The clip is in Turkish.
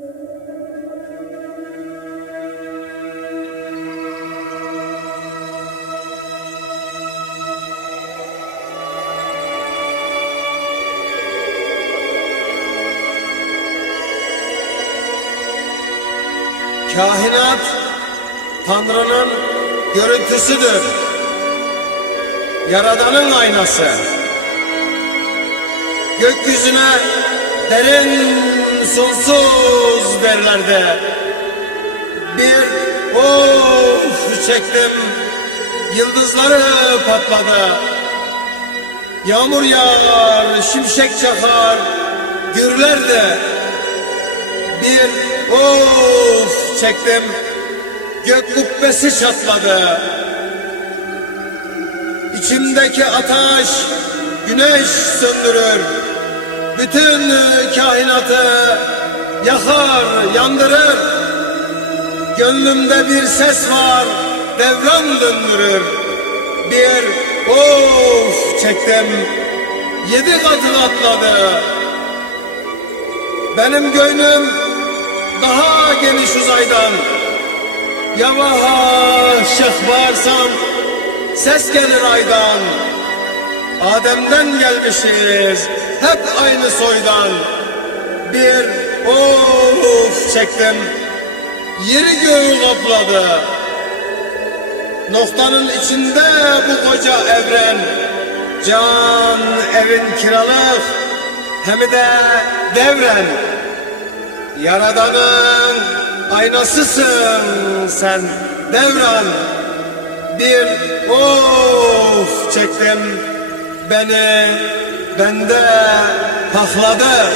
Kainat Tanrı'nın görüntüsüdür, Yaradan'ın aynası. Gökyüzüne derin sonsuz derlerde bir of çektim, yıldızları patladı. Yağmur yağar, şimşek çakar, gürler de bir of çektim, gök kubbesi çatladı. İçimdeki ateş güneş söndürür, bütün kainatı yakar, yandırır. Gönlümde bir ses var, devran döndürür. Bir of çektim, 7 katı atladı. Benim gönlüm daha geniş uzaydan. Yavaş bağırsam ses gelir aydan. Adem'den gelmişiz, hep aynı soydan. Bir of çektim, yeri göğü kapladı. Noktanın içinde bu koca evren. Can evin kiralık, hem de devren. Yaradan'ın aynasısın sen devran. Bir of çektim, beni bende takladı.